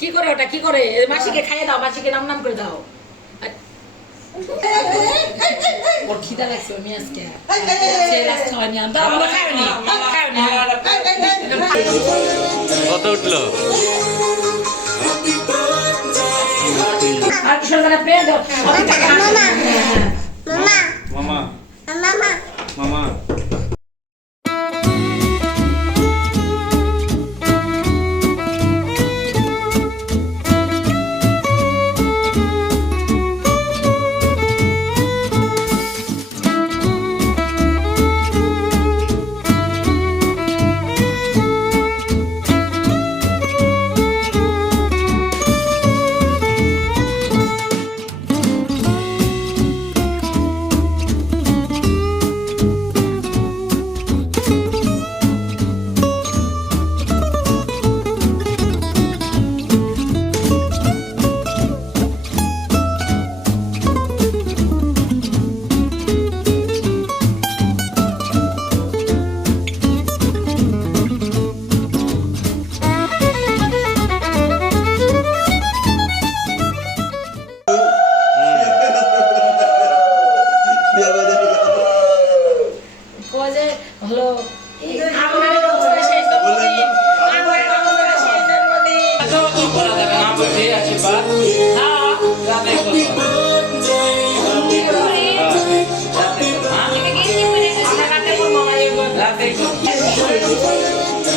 কি করে ওটা কি করে মাসিকে খাইয়ে দাও মাসিকে নাম নাম করে দাও ওর খিদা লাগছে আমি আজকে সেই লাস্ট খাওয়া নিয়ে দাও আমরা খাইনি কত উঠলো আর কিশোর গানে প্রেম দাও মামা মামা মামা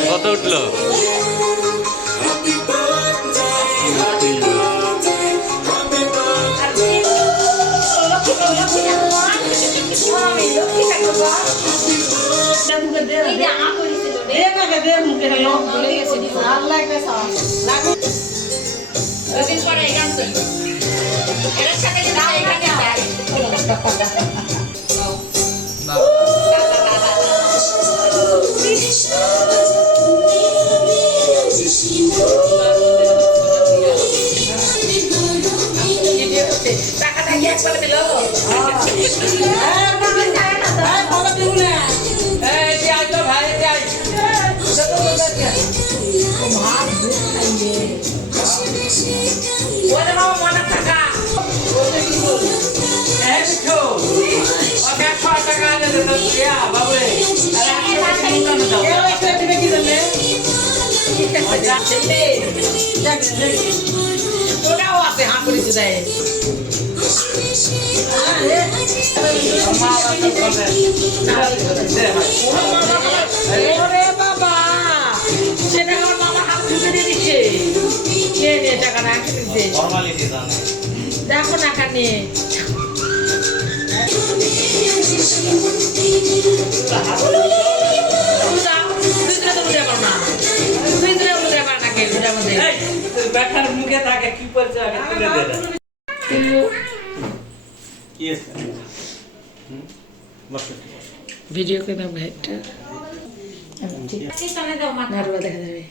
কত উঠলো ওটাও আছে হাঁ করে দেয় বাবা সেটা আমার মামা হাত ঢুকে দিয়ে দিচ্ছে কে নে টাকা না দিচ্ছে দেখো না কানে মুখে থাকে কি করছে আগে তুলে দে কি আছে ভিডিও করে নাম একটা নারুয়া দেখা যাবে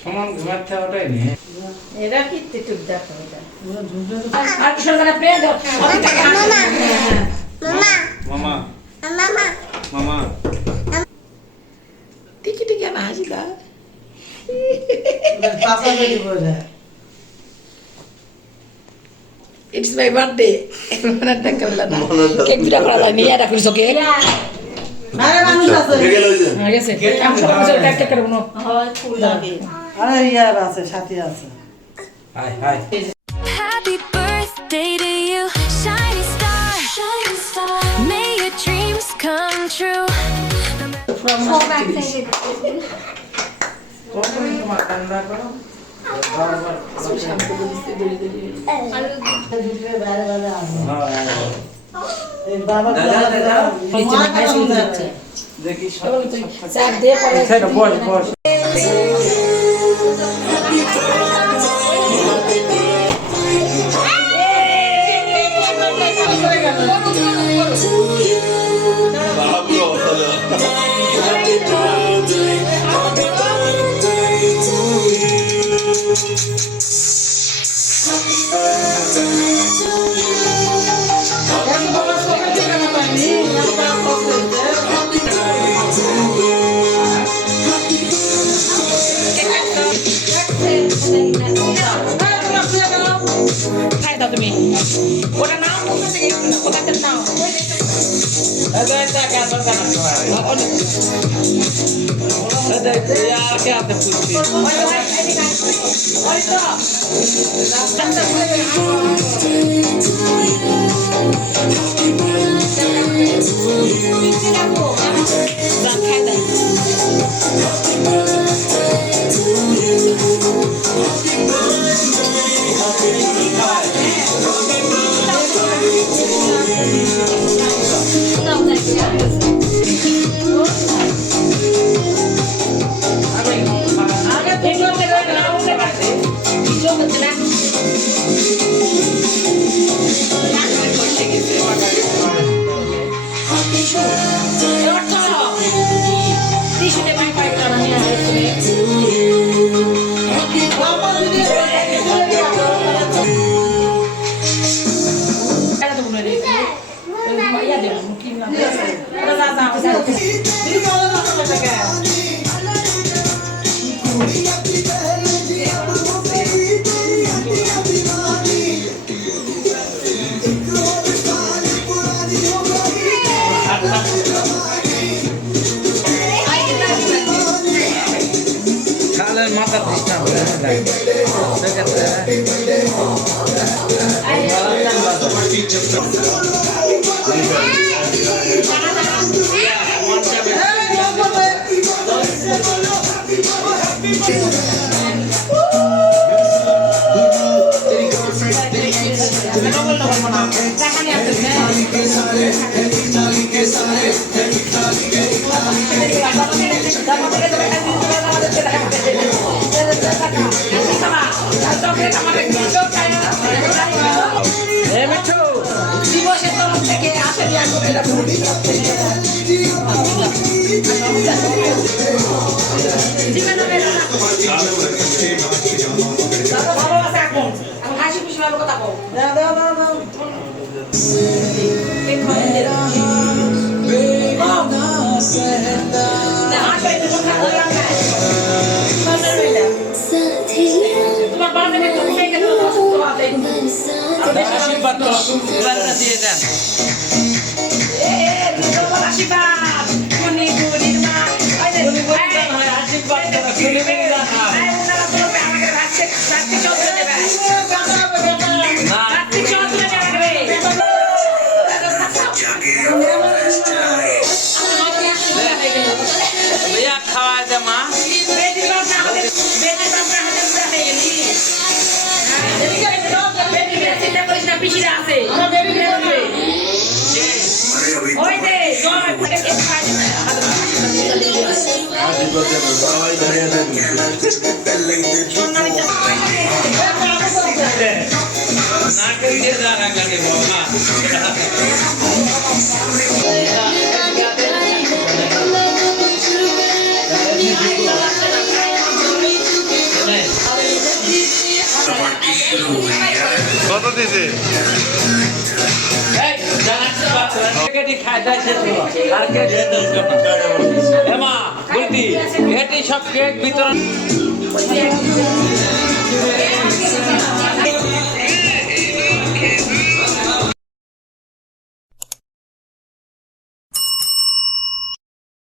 সমান ঘুমাতে ওটাই নে এরা কি টিটুক দেখো এটা আর কিশোর গানে প্রেম দাও মামা মামা মামা টিকি টিকি আমার হাসি দা It's my birthday. Mana tak kala na. Cake tidak kala ni ada kurso cake. আরে মানুষ আছে Ayo se. Kamu sama saya tak tak kerana. হয় ফুল লাগে আরে ইয়ার আছে সাথী আছে high high Happy birthday to you, shining star. Shining star. May your dreams come true. From কখন তোমার কান্না করো বাবা দেখি চাপ দিয়ে পরে বস বস মাথা দিবসের তরফ থেকে আসেনি হাসি খুশি ভাবে কথা কও তোমার বাড়িতে একটা উঠে গেল আশীর্বাদ দিয়ে দেন আশীর্বাদ গুনি গুনির মা আশীর্বাদ আমাকে রাত্রি চলতে দেবে রাত্রি চলতে দেবে খাওয়া দে মা চিন্তা করিস না পিছিয়ে আছে ওই যে না করিয়ে জানা কাকে বাবা কত দিছে সব কেক বিতরণ